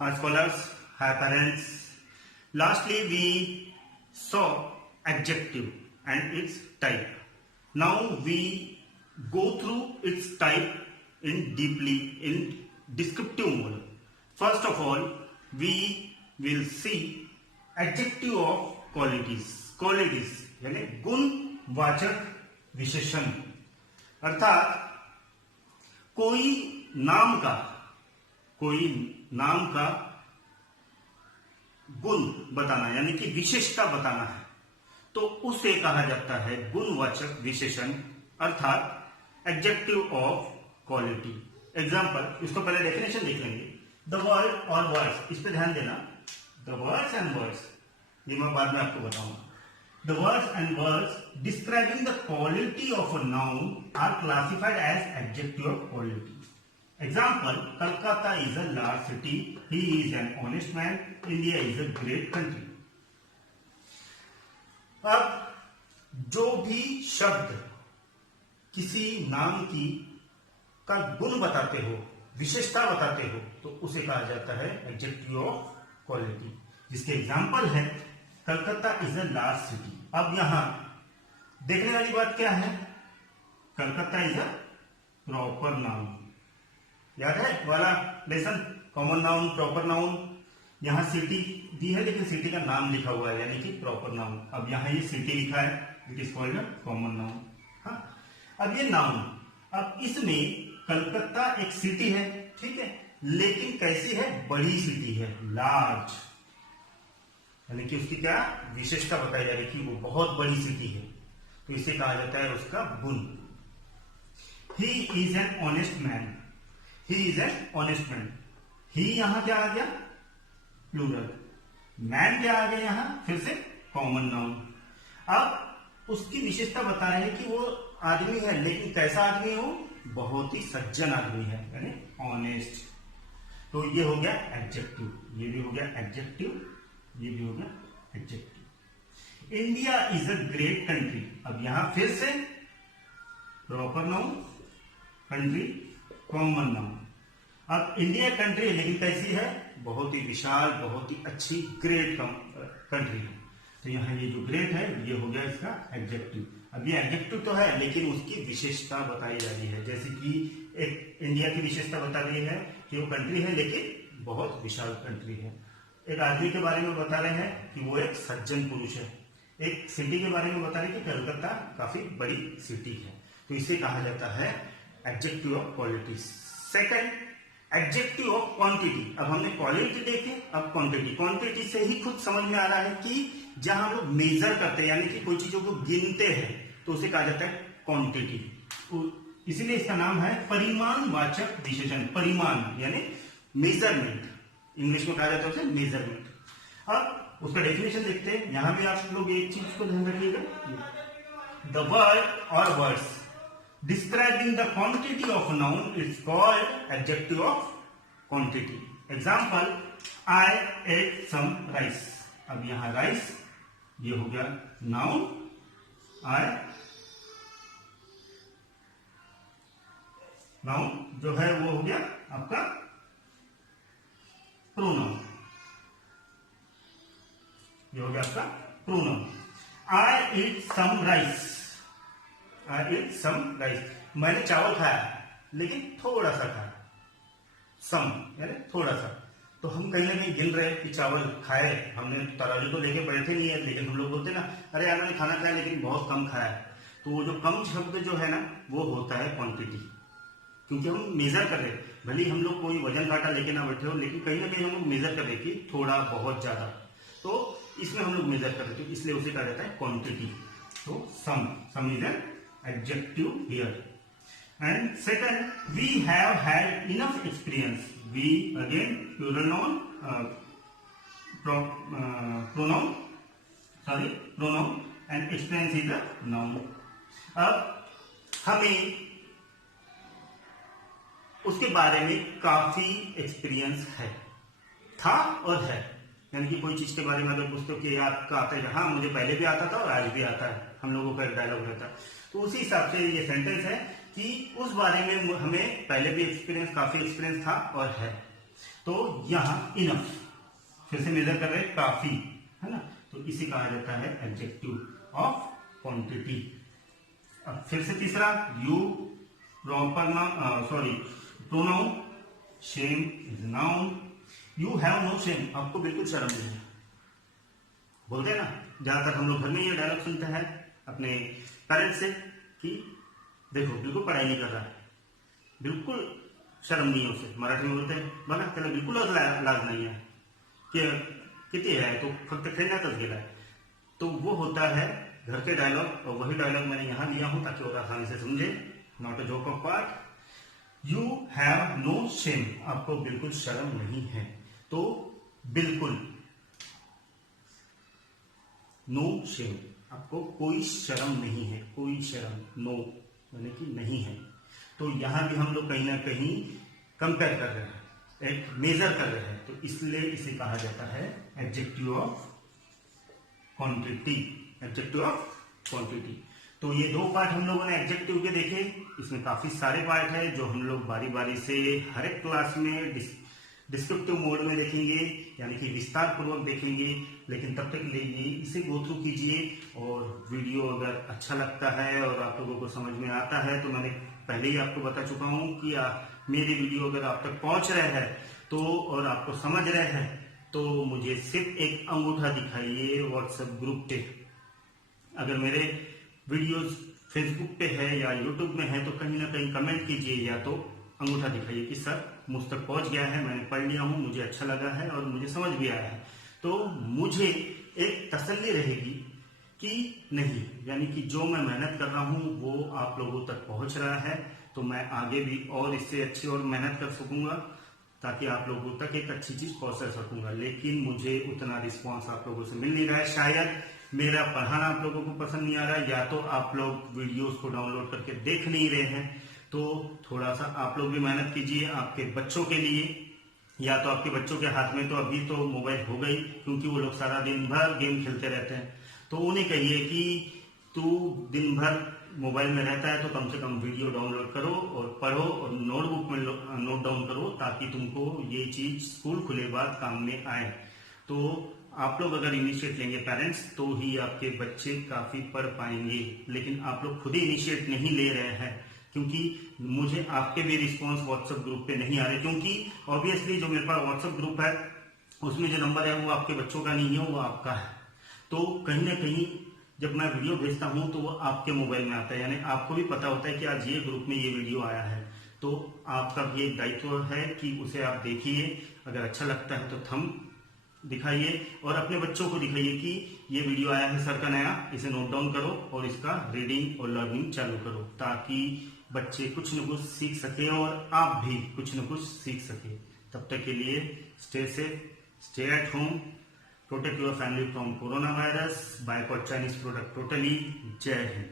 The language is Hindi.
Hi scholars, hi parents. Lastly, we saw adjective and its type. Now we go through its type in deeply in descriptive mode. First of all, we will see adjective of qualities. Qualities यानी गुणवाचक विशेषण, अर्थात कोई नाम का गुण बताना यानी कि विशेषता बताना है तो उसे कहा जाता है गुणवाचक विशेषण अर्थात एडजेक्टिव ऑफ क्वालिटी। एग्जांपल, इसको पहले डेफिनेशन देख लेंगे। द वर्ड और वर्ड्स, इस पे ध्यान देना। द वर्ड्स एंड वर्ड्स, ये मैं बाद में आपको बताऊंगा। The words and words describing the quality of a noun are classified as adjective of quality. Example, Kolkata is a large city. He is an honest man. India is a great country. अब जो भी शब्द किसी नाम की का गुण बताते हो, विशेषता बताते हो, तो उसे कहा जाता है एडजेक्टिव ऑफ क्वालिटी। जिसके एग्जाम्पल है Calcutta is a large city. अब यहां देखने वाली बात क्या है? Calcutta is a proper noun. याद है वाला lesson, common noun, proper noun. यहां सिटी दी है लेकिन सिटी का नाम लिखा हुआ है यानी कि प्रॉपर नाउन। अब यहां ये सिटी लिखा है, it is called common noun. हाँ, अब ये नाउन, अब इसमें कलकत्ता एक सिटी है, ठीक है, लेकिन कैसी है? बड़ी सिटी है, लार्ज, यानी कि उसकी क्या विशेषता बताई जा रही है कि वो बहुत बड़ी सिटी है, तो इसे कहा जाता है उसका गुण। He is an honest man. He is an honest man. He यहां क्या आ गया? प्लूरल। मैन क्या आ गया यहां? फिर से कॉमन नाउन। अब उसकी विशेषता बता रहे हैं कि वो आदमी है, लेकिन कैसा आदमी हो? बहुत ही सज्जन आदमी है, यानी ऑनेस्ट। तो ये हो गया एडजेक्टिव, ये भी हो गया एडजेक्टिव, ये भी हो गया adjective. India is a great country. अब यहां फिर से proper noun, country common noun. अब इंडिया कंट्री है लेकिन कैसी है? बहुत ही विशाल, बहुत ही अच्छी, ग्रेट कंट्री है। तो यहाँ ये जो ग्रेट है ये हो गया इसका एडजेक्टिव। अब ये एडजेक्टिव तो है लेकिन उसकी विशेषता बताई जा रही है, जैसे कि एक इंडिया की विशेषता बता रही है कि वो कंट्री है लेकिन बहुत विशाल कंट्री है। एक आदमी के बारे में बता रहे हैं कि वो एक सज्जन पुरुष है। एक सिटी के बारे में बता रहे हैं कि कलकत्ता काफी बड़ी सिटी है। तो इसे कहा जाता है adjective of quality. Second, adjective of quantity. अब हमने क्वालिटी देखे, अब क्वांटिटी। क्वांटिटी से ही खुद समझ में आ रहा है कि जहां हम लोग मेजर करते हैं यानी कि कोई चीजों को गिनते हैं तो उसे कहा जाता है क्वांटिटी। इसीलिए इसका नाम है परिमाणवाचक विशेषण। परिमाण यानी मेजरमेंट, इंग्लिश में कहा जाता है उसे मेजरमेंट। अब उसका डेफिनेशन देखते हैं। यहां भी आप लोग एक चीज को ध्यान रखिएगा, द वर्ड और words describing the quantity of a noun is called adjective of quantity. Example, I ate some rice. अब यहां राइस ये हो गया नाउन, I नाउन जो है वो हो गया आपका प्रोनाउन, ये हो गया आपका pronoun. I eat some rice. I eat some rice. मैंने चावल खाया लेकिन थोड़ा सा खाया, सम यानी थोड़ा सा। तो हम कहीं ना कहीं गिन रहे कि चावल खाए, हमने तराजू तो लेके बैठे नहीं है, लेकिन हम लोग बोलते ना, अरे यार मैंने खाना खाया लेकिन बहुत कम खाया है। तो वो जो कम शब्द जो है ना वो होता है क्वांटिटी, क्योंकि हम मेजर कर रहे हैं। भले हम लोग कोई वजन कांटा लेके ना बैठे हो, लेकिन कहीं ना कहीं हम लोग मेजर कर रहे कि थोड़ा बहुत ज्यादा, तो इसमें हम लोग मेजर कर रहे, इसलिए उसे कहा जाता है क्वांटिटी। तो सम is an adjective here. And second, we have had enough experience. We again plural noun, pronoun and experience is a noun. अब हमें उसके बारे में काफी एक्सपीरियंस है, था और है। यानी कि कोई चीज के बारे में अगर पूछते हो कि आपका आता है, हाँ मुझे पहले भी आता था और आज भी आता है, हम लोगों का एक डायलॉग रहता है। तो उसी हिसाब से ये सेंटेंस है कि उस बारे में हमें पहले भी एक्सपीरियंस, काफी एक्सपीरियंस था और है। तो यहाँ इनफ, फिर से मेजर कर रहे हैं काफी, है ना, तो इसे कहा जाता है एडजेक्टिव ऑफ क्वांटिटी। अब फिर से तीसरा, you proper pronoun, shame is noun, you have no shame, आपको बिल्कुल शर्म नहीं है। बोलते हैं ना, ज्यादातर हम लोग घर में ये डायलॉग सुनते हैं अपने पेरेंट्स से कि देखो बिल्कुल पढ़ाई नहीं कर रहा है, बिल्कुल शर्म नहीं है उसे। मराठी में बोलते हैं बघा त्याला बिल्कुल लाज नहीं है, किती है तो फक्त खेळण्यातच गेलाय। तो वो होता है घर के डायलॉग, और वही डायलॉग मैंने यहाँ लिया हूं ताकि और आसानी से समझे। Not a joke of part, you have no shame, आपको बिल्कुल शर्म नहीं है। तो बिल्कुल नो शेम, आपको कोई शर्म नहीं है, कोई शर्म, नो यानी कि नहीं है। तो यहां भी हम लोग कहीं ना कहीं कंपेयर कर रहे हैं, एक मेजर कर रहे हैं, तो इसलिए इसे कहा जाता है adjective of quantity, adjective of quantity. तो ये दो पार्ट हम लोगों ने एडजेक्टिव के देखे, इसमें काफी सारे पार्ट है जो हम लोग बारी बारी से हर एक क्लास में डिस्क्रिप्टिव मोड में देखेंगे, यानी कि विस्तार पूर्वक देखेंगे। लेकिन तब तक के लिए इसे गो थ्रू कीजिए, और वीडियो अगर अच्छा लगता है और आप लोगों को समझ में आता है, तो मैंने पहले ही आपको बता चुका हूं कि मेरी वीडियो अगर आप तक पहुंच रहे हैं तो, और आपको समझ रहे हैं, तो मुझे सिर्फ एक अंगूठा दिखाइए व्हाट्सएप ग्रुप पे। अगर मेरे वीडियोस फेसबुक पे है या यूट्यूब में है तो कहीं ना कहीं कमेंट कीजिए, या तो अंगूठा दिखाइए कि सर मुझ तक पहुंच गया है, मैंने पढ़ लिया हूं, मुझे अच्छा लगा है और मुझे समझ भी आया है। तो मुझे एक तसल्ली रहेगी कि नहीं, यानी कि जो मैं मेहनत कर रहा हूं वो आप लोगों तक पहुंच रहा है, तो मैं आगे भी और इससे अच्छी और मेहनत कर सकूंगा ताकि आप लोगों तक एक अच्छी चीज पहुंचा सकूंगा। लेकिन मुझे उतना रिस्पॉन्स आप लोगों से मिल नहीं रहा है, शायद मेरा पढ़ाना आप लोगों को पसंद नहीं आ रहा, या तो आप लोग वीडियोस को डाउनलोड करके देख नहीं रहे हैं। तो थोड़ा सा आप लोग भी मेहनत कीजिए आपके बच्चों के लिए, या तो आपके बच्चों के हाथ में तो अभी तो मोबाइल हो गई, क्योंकि वो लोग सारा दिन भर गेम खेलते रहते हैं। तो उन्हें कहिए कि तू दिन भर मोबाइल में रहता है तो कम से कम वीडियो डाउनलोड करो और पढ़ो, और नोटबुक में नोट डाउन करो, ताकि तुमको ये चीज स्कूल खुले बाद काम में आए। तो आप लोग अगर इनिशिएट लेंगे पेरेंट्स, तो ही आपके बच्चे काफी पढ़ पाएंगे। लेकिन आप लोग खुद ही इनिशिएट नहीं ले रहे हैं, क्योंकि मुझे आपके भी रिस्पॉन्स व्हाट्सएप ग्रुप पे नहीं आ रहे, क्योंकि ऑब्वियसली जो मेरे पास व्हाट्सएप ग्रुप है उसमें जो नंबर है वो आपके बच्चों का नहीं है, वो आपका है। तो कहीं ना कहीं जब मैं वीडियो भेजता हूं तो वो आपके मोबाइल में आता है, यानी आपको भी पता होता है कि आज ये ग्रुप में ये वीडियो आया है। तो आपका भी एक दायित्व है कि उसे आप देखिए, अगर अच्छा लगता है तो थंब दिखाइए, और अपने बच्चों को दिखाइए कि ये वीडियो आया है सर का नया, इसे नोट डाउन करो और इसका रीडिंग और लर्निंग चालू करो, ताकि बच्चे कुछ न कुछ सीख सके और आप भी कुछ न कुछ सीख सके। तब तक के लिए stay safe, stay at home, protect your family from corona virus, boycott Chinese product totally. जय हिंद।